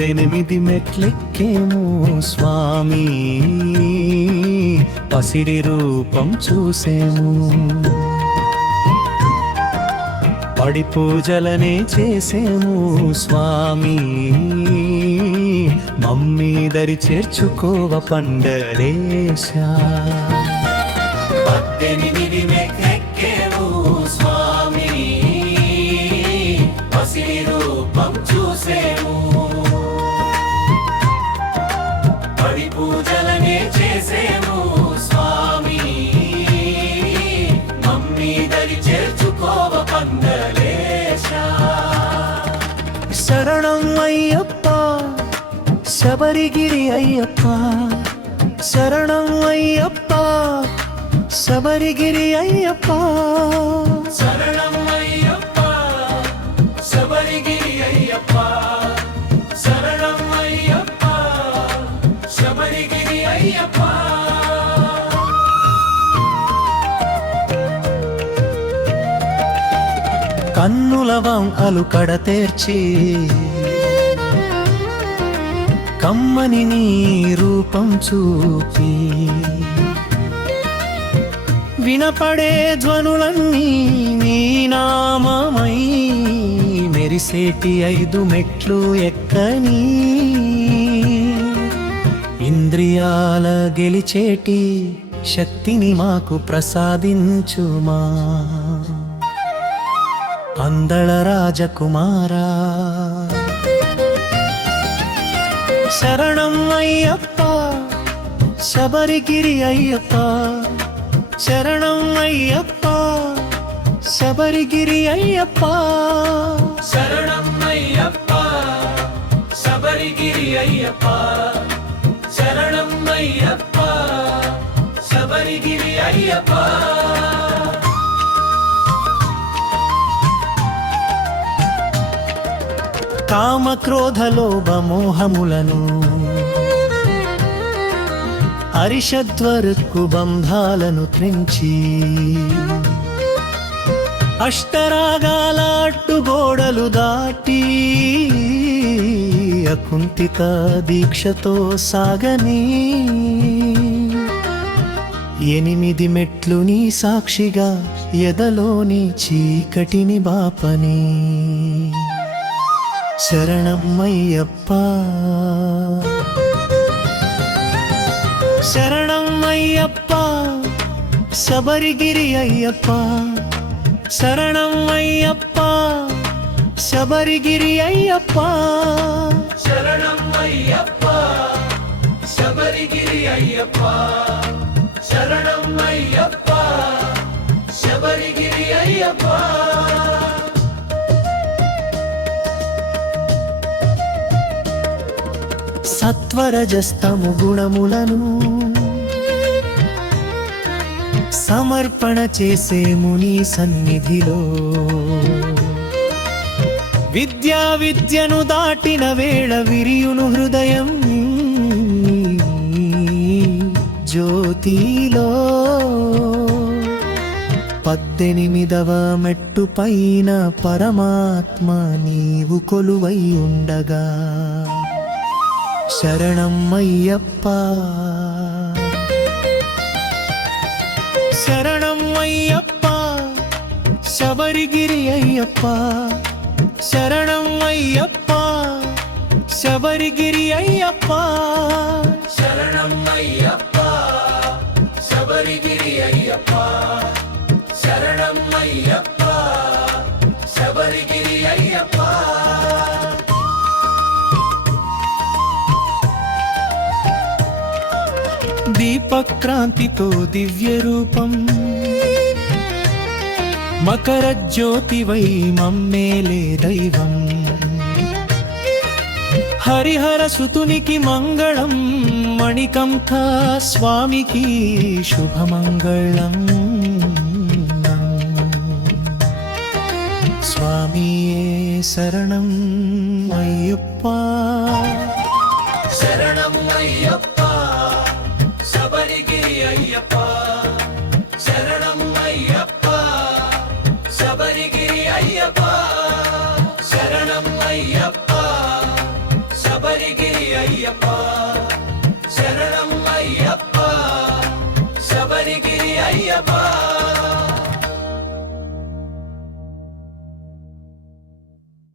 18 మెట్లెక్కేమో స్వామి, పసిడి రూపం చూసేము. పడి పూజలనే చేసేము స్వామి, మమ్మీదరి చేర్చుకోవ పండరేశా. 18 మెట్లెక్కేము స్వామి, పసిడి రూపం చూసేము. పడి పూజలనే చేసేము స్వామి, మమ్మీదరి చేర్చుకోవ పండలేశా. శరణం అయ్యప్ప శబరిగిరి అయ్యప్ప, శరణం అయ్యప్ప శబరిగిరి అయ్యప్ప, శరణం అయ్యప్ప శబరిగిరి అయ్యప్ప, శరణం అయ్యప్ప శబరిగిరి అయ్యప్ప. కన్నుల వంకలు కడతేర్చి కమ్మని నీ రూపం చూపి, వినపడే ధ్వనులన్నీ నీ నామమై, మెరిసేటి 5 మెట్లు ఎక్కని, ఇంద్రియాల గెలిచేటి శక్తిని మాకు ప్రసాదించుమా. అందళ రాజకుమారా శరణం అయ్యప్ప శబరిగిరి అయ్యప్ప, శరణం అయ్యప్ప శబరిగిరి అయ్యప్ప, శరణం అయ్యప్ప శబరిగిరి అయ్యప్ప, శరణం అయ్యప్ప శబరిగిరి అయ్యప్ప. కామ క్రోధ లోభ మోహములను అరిషద్వరకు బంధాలను త్రెంచి, అష్టరాగాల అడ్డుగోడలు దాటి, అకుంఠిత దీక్షతో సాగని, 8 మెట్లు నీ సాక్షిగా ఎదలోని చీకటిని బాపని. శరణం అయ్యప్ప శరణం అయ్యప్ప శబరిగిరి అయ్యప్ప, శరణం అయ్యప్ప శబరిగిరి అయ్యప్ప, శరణం అయ్యప్ప శబరిగిరి అయ్యప్ప, శరణం అయ్యప్ప శబరిగిరి అయ్యప్ప. సత్వరజస్తము గుణములను సమర్పణ చేసేము నీ సన్నిధిలో, విద్యను దాటిన వేళ విరియును హృదయం జ్యోతిలో. 18వ మెట్టు పైన పరమాత్మ నీవు కొలువై ఉండగా, శరణం అయ్యప్ప శరణం అయ్యప్ప శబరిగిరి అయ్యప్ప, శరణం అయ్యప్ప శబరిగిరి అయ్యప్ప, శరణం అయ్యప్ప శబరిగిరి అయ్యప్ప, శరణం అయ్యప్ప శబరిగిరి అయ్యప్ప. దీపక్రాంతితో దివ్య రూపం, మకర జ్యోతివై మమ్మేలే దైవం, హరిహర సుతునికి మంగళం, మణికంఠ స్వామికి శుభమంగళం. స్వామియే శరణం అయ్యప్ప శరణం అయ్యప్ప శబరిగిరి అయ్యప్ప, శరణం అయ్యప్ప శబరిగిరి అయ్యప్ప, శరణం అయ్యప్ప శబరిగిరి అయ్యప్ప శరణం అయ్యప్ప శబరిగిరి అయ్యప్ప